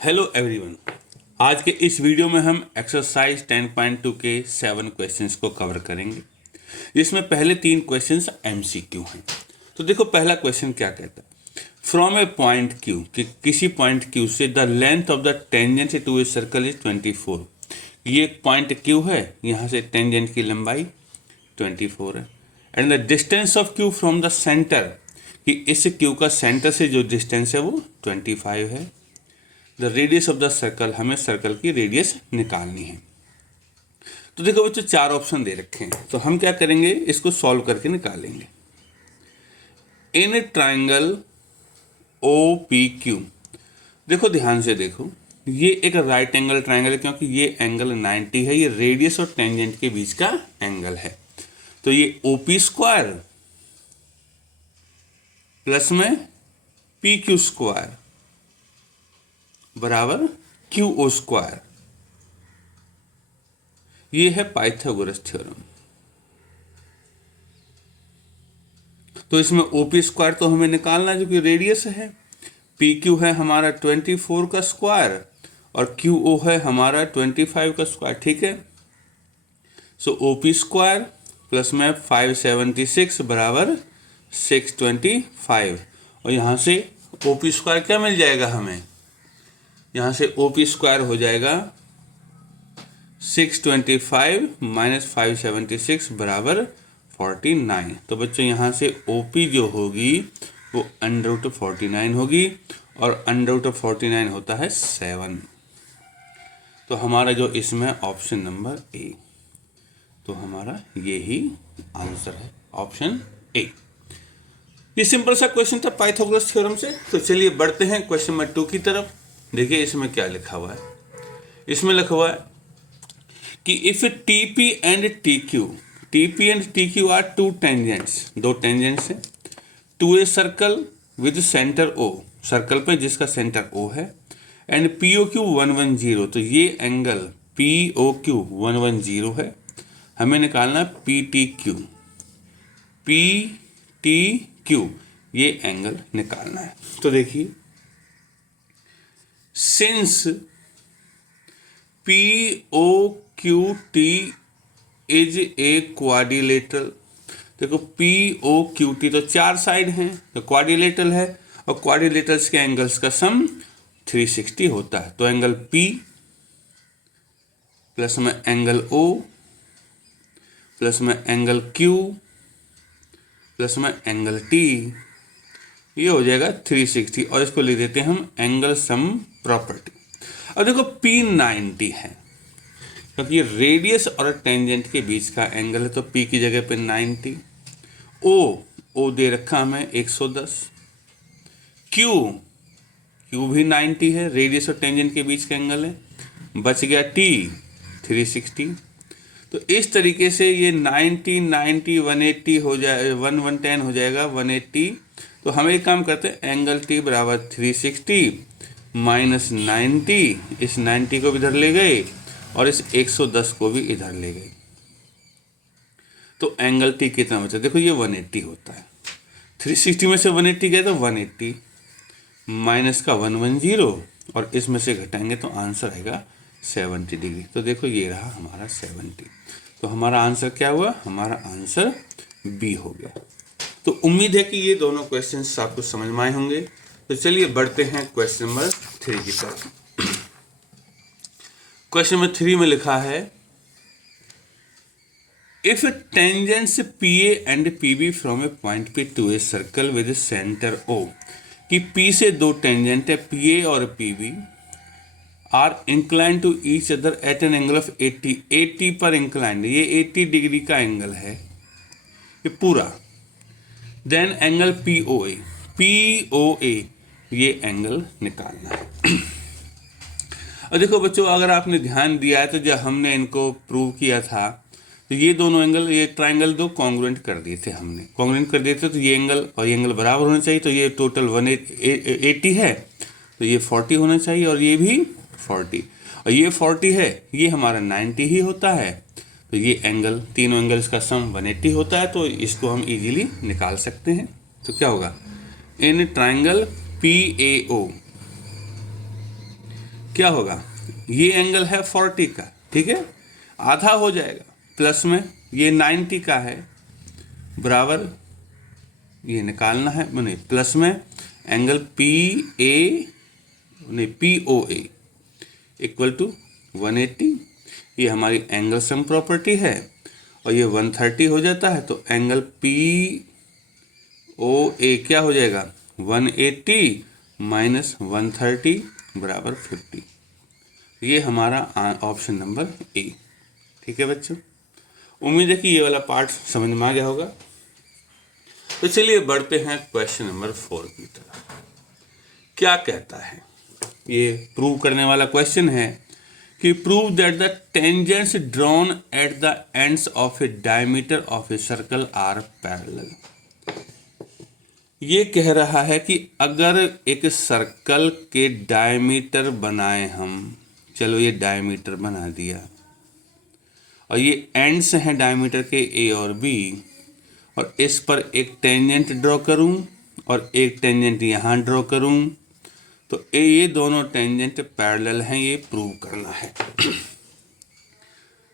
Hello everyone. आज के इस वीडियो में हम एक्सरसाइज 10.2 के 7 क्वेश्चंस को कवर करेंगे। इसमें पहले 3 क्वेश्चंस एमसीक्यू हैं। तो देखो पहला क्वेश्चन क्या कहता है, फ्रॉम ए पॉइंट क्यू, कि किसी पॉइंट क्यू से the length of the tangent to a circle is 24। ये एक पॉइंट क्यू है, यहाँ से टेंजेंट की लंबाई 24 है। And the distance of Q from the centre, कि इस क्यू का सेंटर से जो डिस्टेंस है वो 25 है। The radius of the circle, हमें सर्कल की रेडियस निकालनी है। तो देखो बच्चों 4 ऑप्शन दे रखे हैं, तो हम क्या करेंगे, इसको सॉल्व करके निकालेंगे। In triangle O P Q, देखो ध्यान से देखो, ये एक राइट एंगल ट्राइंगल है क्योंकि ये एंगल 90 है, ये रेडियस और टेंजेंट के बीच का एंगल है। तो ये ओ पी स्क्वायर प्लस में पी क्यू स्क्वायर बराबर क्यू ओ स्क्वायर, ये है पाइथागोरस थ्योरम। तो इसमें ओपी स्क्वायर तो हमें निकालना है जो कि रेडियस है, पी क्यू है हमारा 24 का स्क्वायर और क्यू ओ है हमारा 25 का स्क्वायर, ठीक है। सो ओपी स्क्वायर प्लस में 576 बराबर 625, और यहाँ से ओपी स्क्वायर क्या मिल जाएगा हमें, यहाँ से ओपी स्क्वायर हो जाएगा 625 माइनस 576 बराबर 49। तो बच्चों यहाँ से ओपी जो होगी वो √49 होगी, और √49 होता है 7। तो हमारा जो इसमें ऑप्शन नंबर ए, तो हमारा ये ही आंसर है, ऑप्शन ए। ये सिंपल सा क्वेश्चन था पाइथागोरस थ्योरम से। तो चलिए बढ़ते हैं क्वेश्चन नंबर 2 की तरफ। देखिए इसमें क्या लिखा हुआ है, इसमें लिखा हुआ है कि if TP and T Q are two tangents, दो टेंजेंट्स हैं, to a circle with centre O, circle पे जिसका सेंटर ओ है, एंड पी ओ क्यू 110, तो ये एंगल पी ओ क्यू 110 है। हमें निकालना पी टी क्यू, ये एंगल निकालना है। तो देखिए, since P O Q T is a quadrilateral, देखो पी ओ क्यू टी तो 4 साइड हैं, तो क्वाड्रिलेटरल है, और क्वाड्रिलेटरल्स के एंगल्स का सम 360 होता है। तो एंगल पी प्लस में एंगल ओ प्लस में एंगल क्यू प्लस में एंगल टी, ये हो जाएगा 360, और इसको लिख देते हैं हम एंगल सम प्रॉपर्टी। अब देखो P 90 है क्योंकि ये रेडियस और टेंजेंट के बीच का एंगल है, तो P की जगह पे 90, O दे रखा हमें 110, Q भी 90 है, रेडियस और टेंजेंट के बीच का एंगल है, बच गया T 360। तो इस तरीके से ये 90 90 180 हो जाए, 110 हो जाएगा 180। तो हम एक काम करते हैं, एंगल T बराबर 360 माइनस 90, इस 90 को भी इधर ले गए और इस 110 को भी इधर ले गए, तो एंगल T कितना बचा, देखो ये 180 होता है। 360 में से 180 गए तो 180 माइनस का 110, और इसमें से घटाएंगे तो आंसर आएगा 70 डिग्री। तो देखो ये रहा हमारा 70। तो हमारा आंसर क्या हुआ, हमारा आंसर बी हो गया। तो उम्मीद है कि ये दोनों क्वेश्चंस आपको समझ में आए होंगे। तो चलिए बढ़ते हैं क्वेश्चन नंबर 3 की तरफ। क्वेश्चन नंबर 3 में लिखा है, if tangents P A and P B from a point P to a circle with centre O, कि पी से दो टेंजेंट है पी ए और P B, are incline to each other at an angle of 80 पर inclined, ये 80 degree का angle है ये पूरा। देन एंगल पी ओ ए, ये एंगल निकालना है। और देखो बच्चों, अगर आपने ध्यान दिया है तो जब हमने इनको प्रूव किया था तो ये दोनों एंगल, ये ट्राइंगल दो कॉन्ग्रुएंट कर दिए थे हमने, कॉन्ग्रुएंट कर दिए थे, तो ये एंगल और ये एंगल बराबर होना चाहिए। तो ये टोटल 180 है, तो ये 40 होना चाहिए, और ये भी 40, और ये 40 है, ये हमारा 90 ही होता है। तो ये एंगल, तीनों एंगल्स का सम 180 होता है, तो इसको हम इजीली निकाल सकते हैं। तो क्या होगा, इन ट्राइंगल पी ए ओ क्या होगा, ये एंगल है 40 का, ठीक है, आधा हो जाएगा, प्लस में ये 90 का है, बराबर ये निकालना है, नहीं प्लस में एंगल पी ए नहीं P O A equal to 180, ये हमारी एंगल सम प्रॉपर्टी है, और ये 130 हो जाता है, तो एंगल पी ओ ए क्या हो जाएगा, 180 माइनस 130 बराबर 50। ये हमारा ऑप्शन नंबर ए। ठीक है बच्चों, उम्मीद है कि ये वाला पार्ट समझ में आ गया होगा। तो चलिए बढ़ते हैं क्वेश्चन नंबर 4 की तरफ। क्या कहता है, ये प्रूव करने वाला क्वेश्चन है कि prove that the tangents drawn at the ends of a diameter of a circle are parallel. ये कह रहा है कि अगर एक सर्कल के डायमीटर बनाए हम, चलो ये डायमीटर बना दिया, और ये एंड्स हैं डायमीटर के ए और बी, और इस पर एक टेंजेंट ड्रॉ करूं और एक टेंजेंट यहाँ ड्रॉ करूं, तो ये दोनों टेंजेंट पैरेलल हैं, ये प्रूव करना है।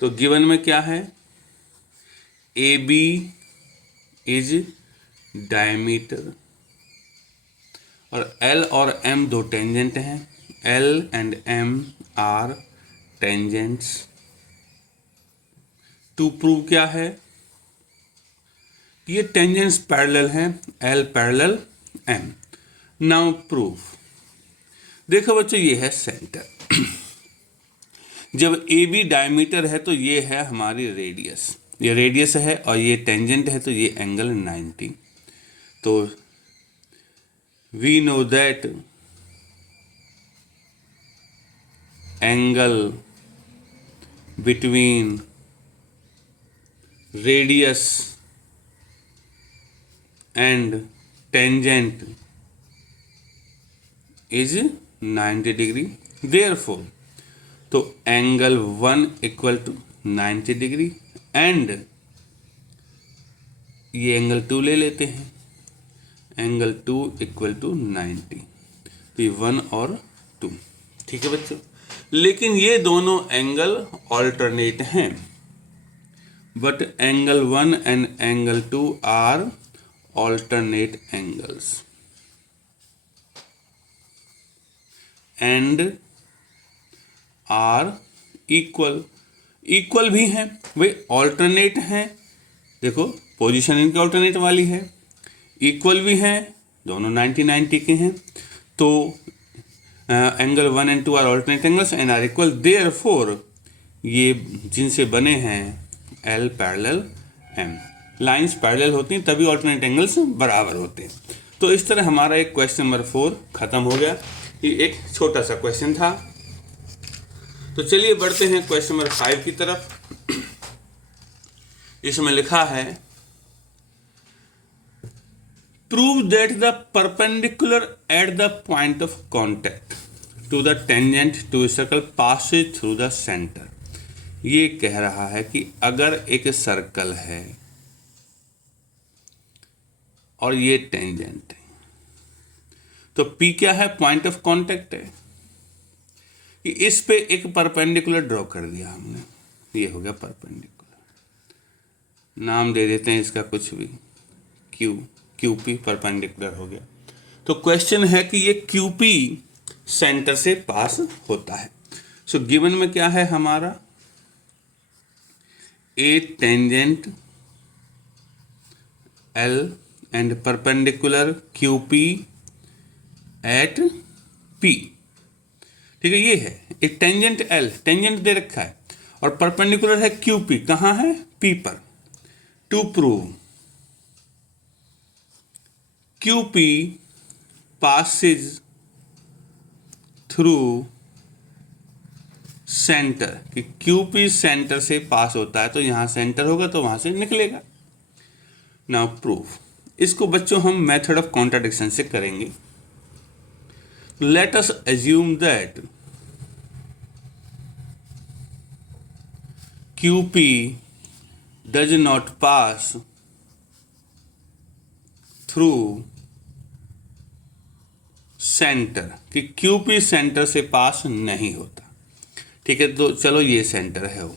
तो गिवन में क्या है, ए बी इज डायमीटर, और एल और एम दो टेंजेंट हैं, L and M are tangents. To prove क्या है, ये टेंजेंट्स पैरेलल हैं, L parallel M. Now proof, देखो बच्चों ये है सेंटर, जब ए बी डायमीटर है तो ये है हमारी रेडियस, ये रेडियस है, और ये टेंजेंट है तो ये एंगल 90। तो we know that angle between radius and tangent is 90 degree. Therefore, तो angle 1 equal to 90 degree and ये एंगल 2 ले लेते हैं, एंगल 2 इक्वल टू 90, तो ये 1 और 2। ठीक है बच्चों, लेकिन ये दोनों एंगल ऑल्टरनेट हैं, but angle 1 and angle 2 are alternate angles and are equal, equal भी हैं भाई, ऑल्टरनेट हैं, देखो पोजीशन इनकी ऑल्टरनेट वाली है, इक्वल भी हैं, दोनों 90-90 के हैं, तो angle 1 and 2 are alternate angles and are equal. Therefore ये जिनसे बने हैं L parallel M, lines parallel होती हैं तभी ऑल्टरनेट एंगल्स बराबर होते हैं। तो इस तरह हमारा एक क्वेश्चन नंबर 4 खत्म हो गया। ये एक छोटा सा क्वेश्चन था। तो चलिए बढ़ते हैं क्वेश्चन नंबर 5 की तरफ। इसमें लिखा है prove that the perpendicular at the point of contact to the tangent to a circle passes through the centre. ये कह रहा है कि अगर एक सर्कल है और ये टेंजेंट है, तो P क्या है, पॉइंट ऑफ कांटेक्ट है, कि इस पे एक परपेंडिकुलर ड्रॉ कर दिया हमने, ये हो गया परपेंडिकुलर, नाम दे देते हैं इसका कुछ भी, QP परपेंडिकुलर हो गया। तो क्वेश्चन है कि ये QP सेंटर से पास होता है। सो गिवन में क्या है हमारा, a tangent L and perpendicular QP at P। ठीक है, ये है एक टेंजेंट L, टेंजेंट दे रखा है, और परपेंडिकुलर है QP, कहाँ है, P पर। To prove QP passes through centre, कि QP सेंटर से पास होता है, तो यहां सेंटर होगा तो वहां से निकलेगा। नाउ प्रूफ, इसको बच्चों हम मेथड ऑफ कॉन्ट्राडिक्शन से करेंगे। Let us assume that QP does not pass through centre कि क्यूपी सेंटर से पास नहीं होता। ठीक है, तो चलो ये सेंटर है वो,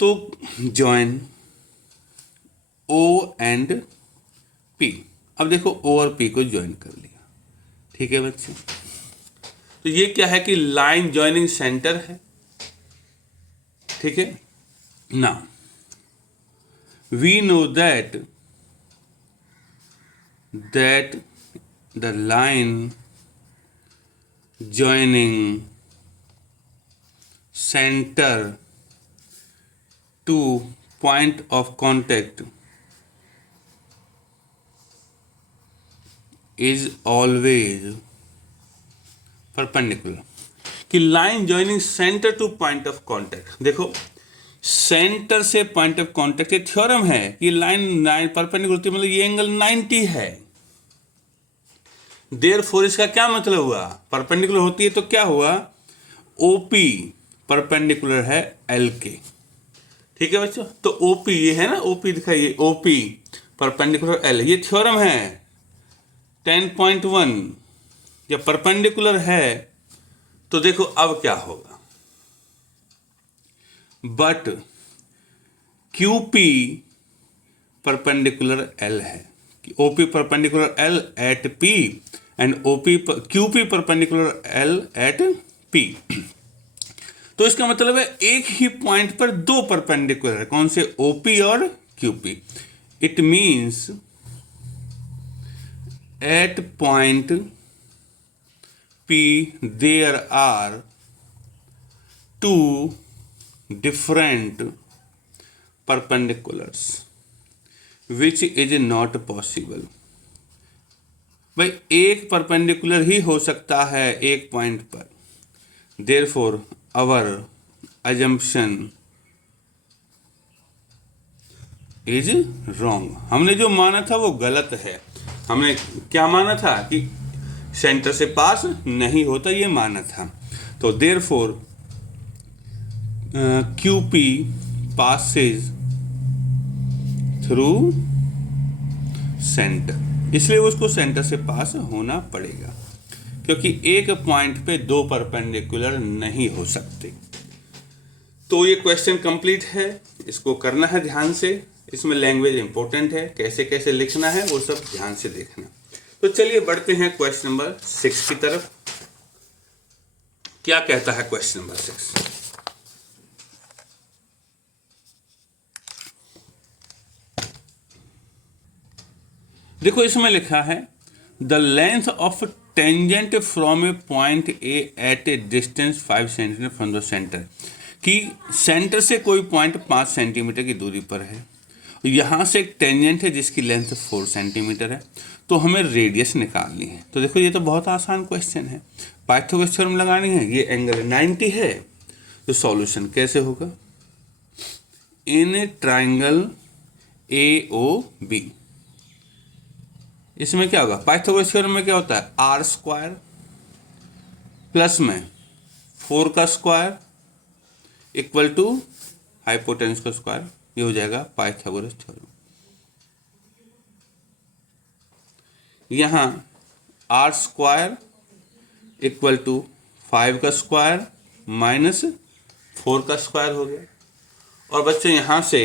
तो जॉइन ओ एंड पी। अब देखो ओ और पी को ज्वाइन कर लिया। ठीक है बच्चे, तो ये क्या है कि लाइन ज्वाइनिंग सेंटर है। ठीक है, now we know that the line joining centre to point of contact is always perpendicular. कि line joining centre to point of contact, देखो सेंटर से पॉइंट ऑफ कॉन्टेक्ट, ये थ्योरम है कि लाइन परपेंडिकुलर होती है, मतलब ये एंगल 90 है। देयरफॉर इसका क्या मतलब हुआ, परपेंडिकुलर होती है तो क्या हुआ, ओपी परपेंडिकुलर है एल के। ठीक है बच्चों, तो ओपी ये है ना, ओपी दिखाइए, ओपी परपेंडिकुलर एल, ये थ्योरम है 10.1। जब परपेंडिकुलर है तो देखो अब क्या होगा, बट क्यूपी परपेंडिकुलर एल है, OP perpendicular L at P and OP QP perpendicular L at P. तो इसका मतलब है एक ही पॉइंट पर दो परपेंडिकुलर है, कौन से, ओपी और QP. It means at point P there are two different perpendiculars which is not possible। भाई एक परपेंडिकुलर ही हो सकता है एक पॉइंट पर, therefore our assumption is wrong। हमने जो माना था वो गलत है। हमने क्या माना था कि सेंटर से पास नहीं होता, ये माना था। तो therefore QP passes through centre, इसलिए उसको सेंटर से पास होना पड़ेगा, क्योंकि एक पॉइंट पे दो परपेंडिकुलर नहीं हो सकते। तो ये क्वेश्चन कंप्लीट है, इसको करना है ध्यान से। इसमें लैंग्वेज इंपॉर्टेंट है, कैसे कैसे लिखना है वो सब ध्यान से देखना। तो चलिए बढ़ते हैं क्वेश्चन नंबर 6 की तरफ। क्या कहता है क्वेश्चन नंबर 6, देखो इसमें लिखा है the length of tangent from a point A at a distance 5 centimetre from the centre. कि सेंटर से कोई पॉइंट 5 सेंटीमीटर की दूरी पर है, यहाँ से एक टेंजेंट है जिसकी लेंथ 4 सेंटीमीटर है, तो हमें रेडियस निकालनी है। तो देखो ये तो बहुत आसान क्वेश्चन है, पाइथागोरस थ्योरम लगानी है। ये एंगल 90 है, तो सॉल्यूशन कैसे होगा, इन ए ट्राइंगल ए ओ बी, इसमें क्या होगा, पाइथागोरस थ्योरम में क्या होता है, आर स्क्वायर प्लस में 4 का स्क्वायर इक्वल टू हाइपोटेन्यूस का स्क्वायर, ये हो जाएगा पाइथागोरस थ्योरम। यहाँ आर स्क्वायर इक्वल टू 5 का स्क्वायर माइनस 4 का स्क्वायर हो गया। और बच्चों यहाँ से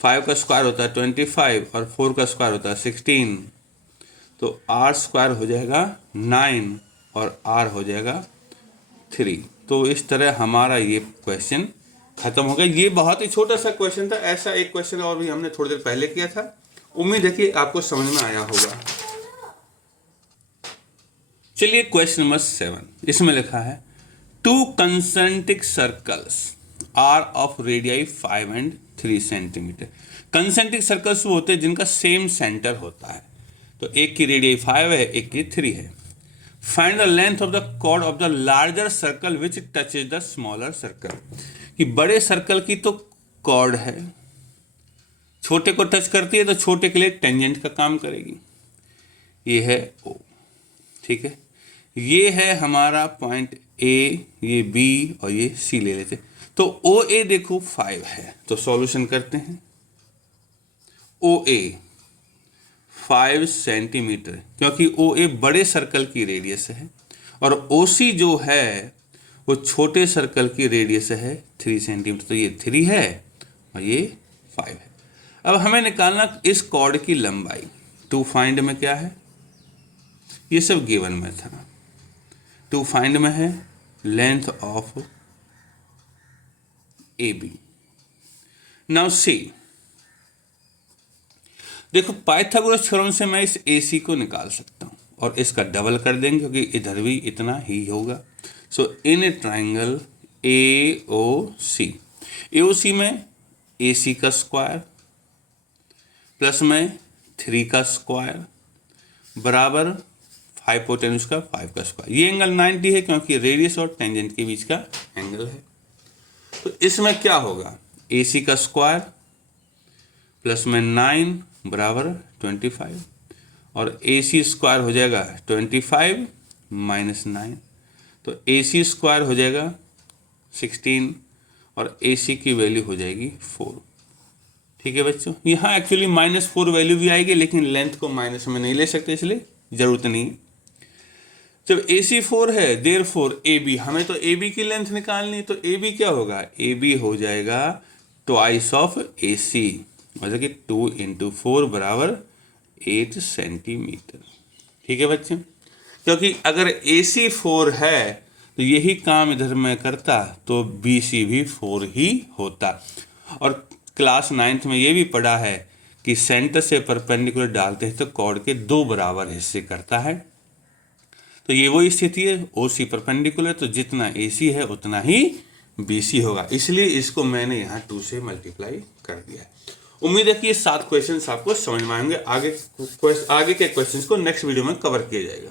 5 का स्क्वायर होता है 25 और 4 का स्क्वायर होता है 16, तो आर स्क्वायर हो जाएगा 9 और आर हो जाएगा 3। तो इस तरह हमारा ये क्वेश्चन खत्म हो गया। ये बहुत ही छोटा सा क्वेश्चन था, ऐसा एक क्वेश्चन और भी हमने थोड़ी देर पहले किया था। उम्मीद है कि आपको समझ में आया होगा। चलिए क्वेश्चन नंबर 7, इसमें लिखा है 2 concentric circles are of radii 5 and 3 centimetre. Concentric circles वो होते हैं जिनका सेम सेंटर होता है, तो एक की रेडियाई 5 है, एक की 3 है। Find the length of the chord of the larger circle which touches the smaller circle. कि बड़े सर्कल की तो कॉर्ड है, छोटे को टच करती है तो छोटे के लिए टेंजेंट का काम करेगी। ये है ओ, ठीक है, ये है हमारा पॉइंट ए, ये बी और ये सी ले लेते। तो ओ ए देखो 5 है, तो सॉल्यूशन करते हैं। ओ ए 5 सेंटीमीटर, क्योंकि ओ ए बड़े सर्कल की रेडियस है और ओ सी जो है वो छोटे सर्कल की रेडियस है 3 सेंटीमीटर। तो ये 3 है और ये 5 है। अब हमें निकालना इस कॉर्ड की लंबाई। टू फाइंड में क्या है, ये सब गिवन में था। टू फाइंड में है length of A B. Now C, देखो पाइथागोरस थ्योरम से मैं इस ए सी को निकाल सकता हूँ और इसका डबल कर देंगे क्योंकि इधर भी इतना ही होगा। सो इन ए ट्राइंगल ए ओ सी में ए सी का स्क्वायर प्लस में 3 का स्क्वायर बराबर हाइपोटेन्यूज का 5 का स्क्वायर। ये एंगल 90 है क्योंकि रेडियस और टेंजेंट के बीच का एंगल है। तो इसमें क्या होगा, ए सी का स्क्वायर प्लस में 9 बराबर 25 और ए सी स्क्वायर हो जाएगा 25 माइनस 9, तो ए सी स्क्वायर हो जाएगा 16 और ए सी की वैल्यू हो जाएगी 4। ठीक है बच्चों, यहाँ एक्चुअली -4 वैल्यू भी आएगी लेकिन लेंथ को माइनस में नहीं ले सकते इसलिए ज़रूरत नहीं। जब ए सी 4 है देयरफॉर ए बी, हमें तो ए बी की लेंथ निकालनी है, तो ए बी क्या होगा, ए बी हो जाएगा ट्वाइस ऑफ ए सी, मतलब कि 2 × 4 बराबर 8 सेंटीमीटर। ठीक है बच्चे, क्योंकि अगर ए सी 4 है तो यही काम इधर में करता तो बी सी भी 4 ही होता। और क्लास 9th में ये भी पढ़ा है कि सेंटर से परपेंडिकुलर डालते हैं तो कॉर्ड के 2 बराबर हिस्से करता है। तो ये वो स्थिति है, ओ सी परपेंडिकुलर, तो जितना ए सी है उतना ही बी सी होगा, इसलिए इसको मैंने यहाँ 2 से मल्टीप्लाई कर दिया है। उम्मीद है कि ये 7 क्वेश्चन आपको समझ में आएंगे। आगे के क्वेश्चंस को नेक्स्ट वीडियो में कवर किया जाएगा।